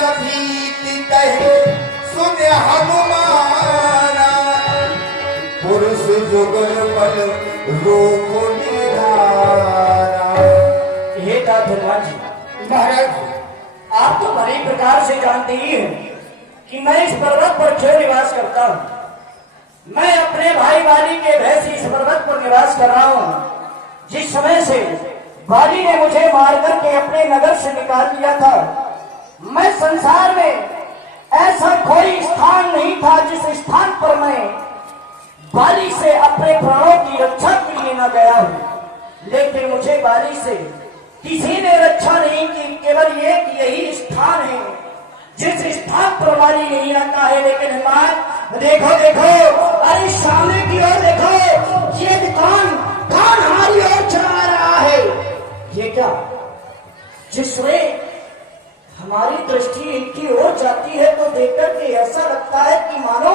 सभी कहे सुन हनुमाना, पुरुष जुगल बल रूप निधाना। हे हनुमान जी महाराज, आप तो बड़ी प्रकार से जानते ही हैं कि मैं इस पर्वत पर क्यों निवास करता हूँ। मैं अपने भाई बाली के भय से इस पर्वत पर निवास कर रहा हूँ। जिस समय से बाली ने मुझे मार करके अपने नगर से निकाल दिया था, मैं संसार में ऐसा कोई स्थान नहीं था जिस स्थान पर मैं बाली से अपने प्राणों की रक्षा के लिए न गया हूँ। लेकिन मुझे बाली से किसी ने रक्षा नहीं की, केवल एक यही स्थान है जिस स्थान पर बाली नहीं रहता है। लेकिन हनुमान देखो देखो, अरे सामने की ओर देखो, ये कौन हमारी ओर चला रहा है? ये क्या? जिसमें हमारी दृष्टि इनकी ओर जाती है तो देखकर के ऐसा लगता है कि मानो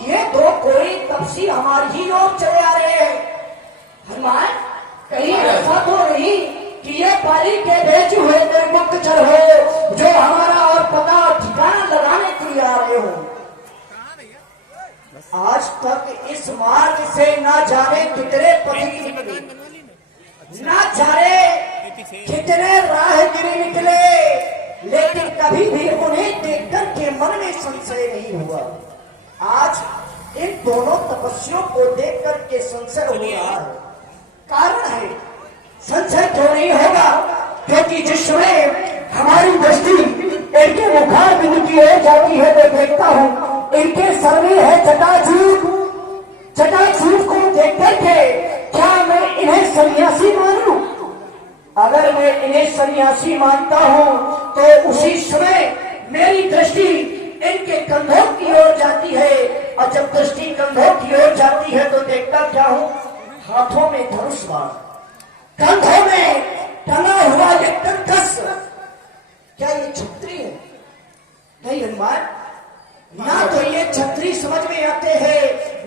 ये दो कोई तपसी हमारी ही ओर चले आ रहे हैं। हनुमान, कहीं ऐसा तो नहीं कि ये बाली के भेजे हुए कोई गुप्तचर हो जो हमारा और पता ठिकाना लगाने के लिए आ रहे हो? आज तक इस मार्ग से ना जाने कितने पथिक निकले, ना जाने कितने राहगीर निकले, लेकिन कभी भी उन्हें देखकर के मन में संशय नहीं हुआ। आज इन दोनों तपस्वियों को देख करके संशय हो रहा है। कारण है, संशय क्यों नहीं होगा? क्योंकि जिस समय हमारी दृष्टि इनके मुखार बिंदु की ओर जाती है तो देखता हूँ इनके सर में है जटाजूट। जटाजूट को देख करके क्या मैं इन्हें सन्यासी मानूं? अगर मैं इन्हें सन्यासी मानता हूँ तो उसी समय मेरी दृष्टि इनके कंधों की ओर जाती है, और जब दृष्टि कंधों की ओर जाती है तो देखता क्या हूँ? हाथों में धनुष बाण, कंधों में टंगा हुआ ये कंकस। क्या ये छत्री है? नहीं हनुमान, ना तो ये छत्री समझ में आते हैं,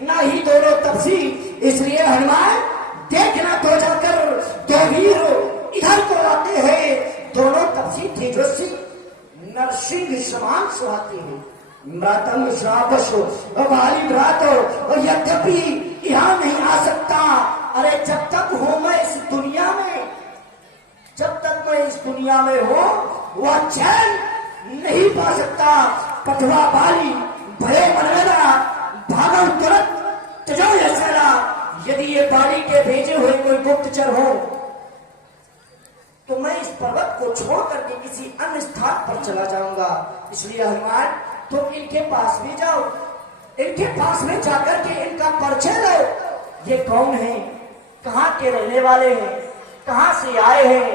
ना ही दोनों तपसी। इसलिए हनुमान, देखना तो जाकर दो वीर इधर को आते हैं। दोनों तपसी तेजस्वी नरसिंह समान सुहाते हैं। मृतंग श्रावस वाली रात, और यद्यपि यहाँ नहीं आ सकता। अरे जब तक हूं मैं इस दुनिया में, जब तक मैं इस दुनिया में हूं वह चैन नहीं पा सकता। पटवा बाली भय मनवेला, भागो तुरंत तजो यसेला। यदि ये बाली के भेजे हुए कोई गुप्तचर हो तो मैं इस पर्वत को छोड़ करके किसी अन्य स्थान पर चला जाऊंगा। इसलिए हनुमान, तुम इनके पास भी जाओ, इनके पास में जाकर के इनका परिचय लो। ये कौन है, कहाँ के रहने वाले हैं, कहाँ से आए हैं?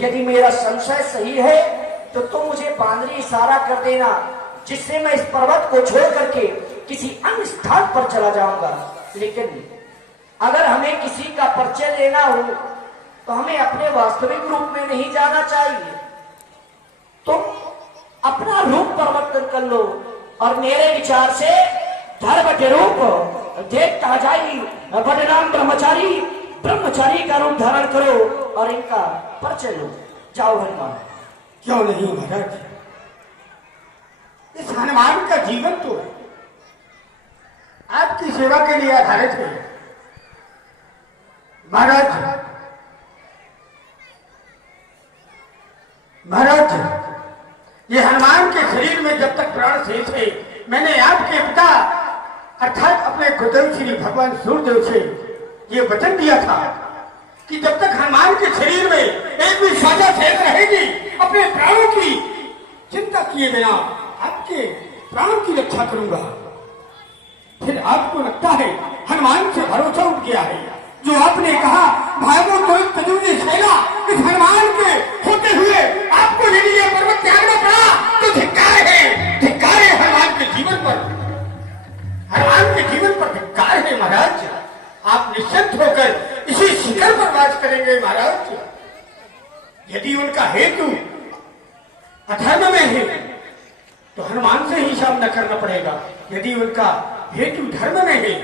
यदि मेरा संशय सही है तो तुम मुझे बांदरी इशारा कर देना, जिससे मैं इस पर्वत को छोड़ करके किसी अन्य स्थान पर चला जाऊंगा। लेकिन अगर हमें किसी का परिचय लेना हो तो हमें अपने वास्तविक रूप में नहीं जाना चाहिए। तुम अपना रूप परिवर्तन कर लो और मेरे विचार से धर्म के रूप देखता जाई बदनाम ब्रह्मचारी, ब्रह्मचारी का रूप धारण करो और इनका परिचय लो। जाओ हनुमान। क्यों नहीं महाराज, इस हनुमान का जीवन तो आपकी सेवा के लिए आधारित है। महाराज, महाराज, ये हनुमान के शरीर में जब तक प्राण शेष है, मैंने आपके पिता अर्थात अपने गुरुदेव श्री भगवान सूर्यदेव से ये वचन दिया था कि जब तक हनुमान के शरीर में एक भी साझा शेष रहेगी, अपने प्राणों की चिंता किए बिना आपके प्राणों की रक्षा करूंगा। फिर आपको लगता है हनुमान से भरोसा उठ गया है। जो आपने कहा भाइयों तो तजुर्बे खेला, इस हनुमान के होते हुए आपको यदि ये पर्वत त्यागना पड़ा तो धिक्कार है, धिक्कार है हनुमान के जीवन पर, हनुमान के जीवन पर धिक्कार है। महाराज, आप निश्चिंत होकर इसी शिखर पर वास करेंगे। महाराज, यदि उनका हेतु अधर्म में है तो हनुमान से ही सामना करना पड़ेगा। यदि उनका हेतु धर्म में है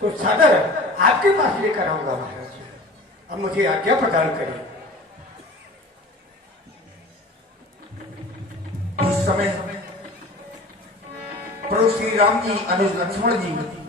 तो सदर आपके पास लेकर आऊंगा। महाराज, अब मुझे आज्ञा प्रदान करिए। समय प्रभु श्री राम जी अनुज लक्ष्मण जी